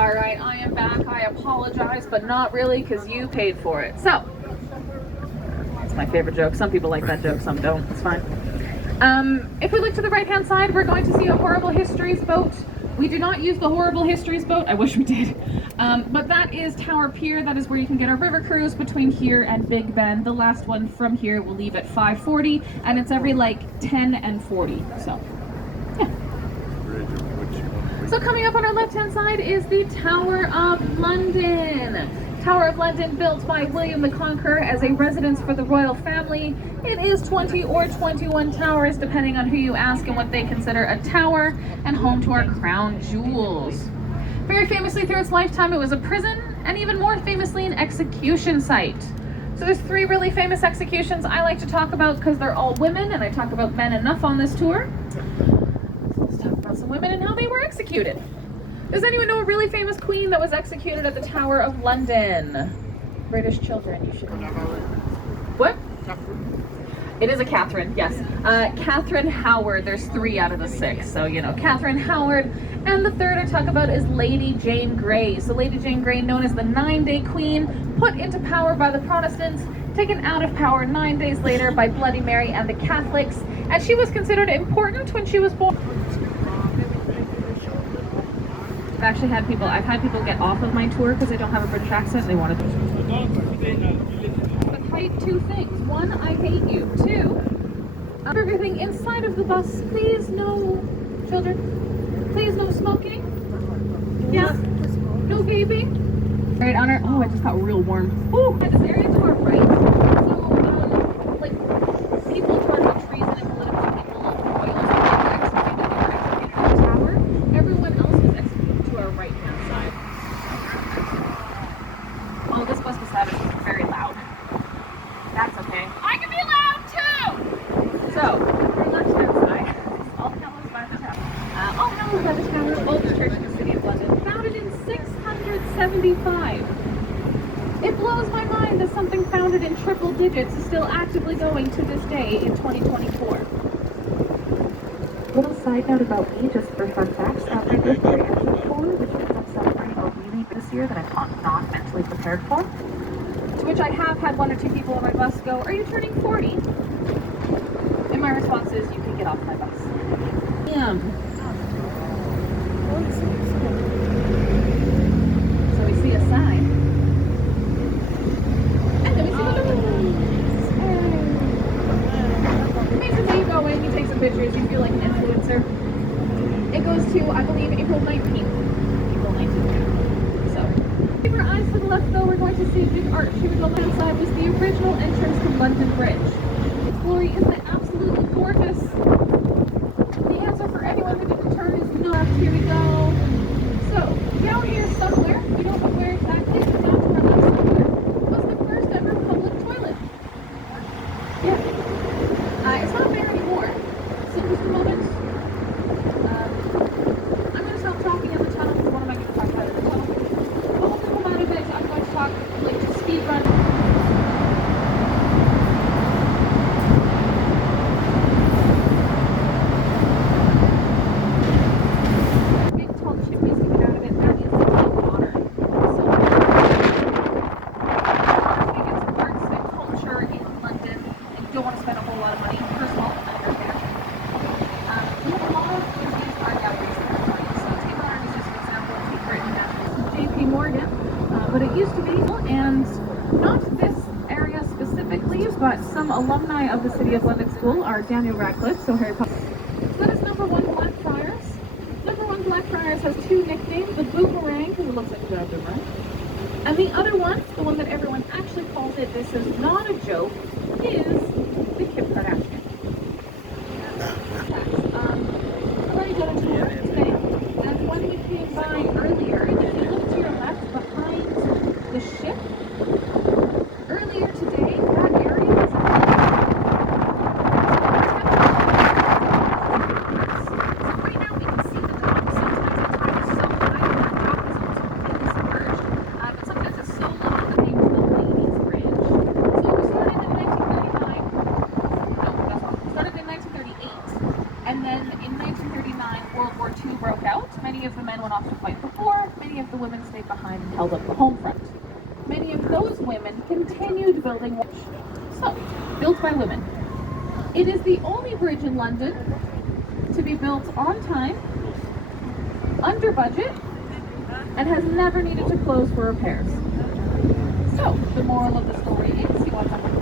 All right, I am back. I apologize, but not really because you paid for it. So, it's my favorite joke. Some people like that joke, some don't. It's fine. If we look to the right-hand side, we're going to see a Horrible Histories boat. We do not use the Horrible Histories boat. I wish we did. But that is Tower Pier. That is where you can get a river cruise between here and Big Bend. The last one from here will leave at 5:40, and it's every like 10 and 40. So, yeah. So coming up on our left-hand side is the Tower of London. Tower of London, built by William the Conqueror as a residence for the royal family. It is 20 or 21 towers, depending on who you ask and what they consider a tower, and home to our crown jewels. Very famously through its lifetime, it was a prison, and even more famously an execution site. So there's 3 really famous executions I like to talk about because they're all women, and I talk about men enough on this tour. Let's talk about some women and how they were executed. Does anyone know a really famous queen that was executed at the Tower of London? British children, you should know. What? It is a Catherine, yes. Catherine Howard, there's 3 out of the 6. So, you know, Catherine Howard. And the third I talk about is Lady Jane Grey. So Lady Jane Grey, known as the 9-Day Queen, put into power by the Protestants, taken out of power 9 days later by Bloody Mary and the Catholics. And she was considered important when she was born. I've had people get off of my tour because they don't have a British accent and they want to. But hate 2 things. 1, I hate you. 2, everything inside of the bus, please no children. Please no smoking. Yeah. No vaping. Right on our, oh, it just got real warm. Ooh, this area to our right. So, like, people charged with treason and political people, royals, were executed at the tower. Everyone else was executed to our right-hand side. Oh, this bus beside us is very loud. That's okay. I can be loud too! So, our left-hand side is All Hallows by the Tower. All Hallows by the Tower, oldest church in the city of London, founded in 675. It blows my mind that something founded in triple digits is still actively going to this day in 2024. Little side note about me, just for fun facts, after this geriatric tour, which means I'm celebrating a really this year that I'm not mentally prepared for, to which I have had 1 or 2 people on my bus go, "Are you turning 40?" And my response is, "You can get off my bus." Yeah. So we see a sign. And then we see the basically you go in, you take some pictures, you feel like an influencer. It goes to, I believe, April 19th. April 19th. So, keep our eyes to the left though, we're going to see a big arch. Here we go, left side was the original entrance to London Bridge. Its glory isn't it absolutely gorgeous? The answer for anyone who didn't turn is no. Here we go. So, down here somewhere, we don't know where exactly, but down to our left somewhere, was the first ever public toilet. Yeah. It's not there anymore. So just a moment. I'm going to stop talking in the tunnel because what am I going to talk about in the tunnel? But we'll come out of it. I'm going to talk, like, speed run. Big tall chimneys coming out of it. That is the water. So, I think it's arts and culture in London. And you don't want to spend a whole lot of money. First of all, I understand. We have a lot of museums art galleries in London. So take our museums, for example, take Britain National JP Morgan. But it used to be, and not this area specifically, but some alumni of the City of London School are Daniel Radcliffe, so Harry Potter. So that is number 1 Blackfriars. Number 1 Blackfriars has 2 nicknames, the Boomerang, because it looks like a boomerang. And the other one, the one that everyone actually calls it, this is not a joke, is the Kim Kardashian. We're going to go to tour today, and when we came by earlier, if you look to your left behind the ship, earlier today, that area was so right now we can see the dock. Sometimes the tide is so high that the dock is also completely submerged, but sometimes it's so low that they use the Ladies Bridge. So we started in 1939. No, that's 1939, World War II broke out. Many of the men went off to fight the war. Many of the women stayed behind and held up the home front. Many of those women continued building bridge. So, built by women. It is the only bridge in London to be built on time, under budget, and has never needed to close for repairs. So, the moral of the story is you want something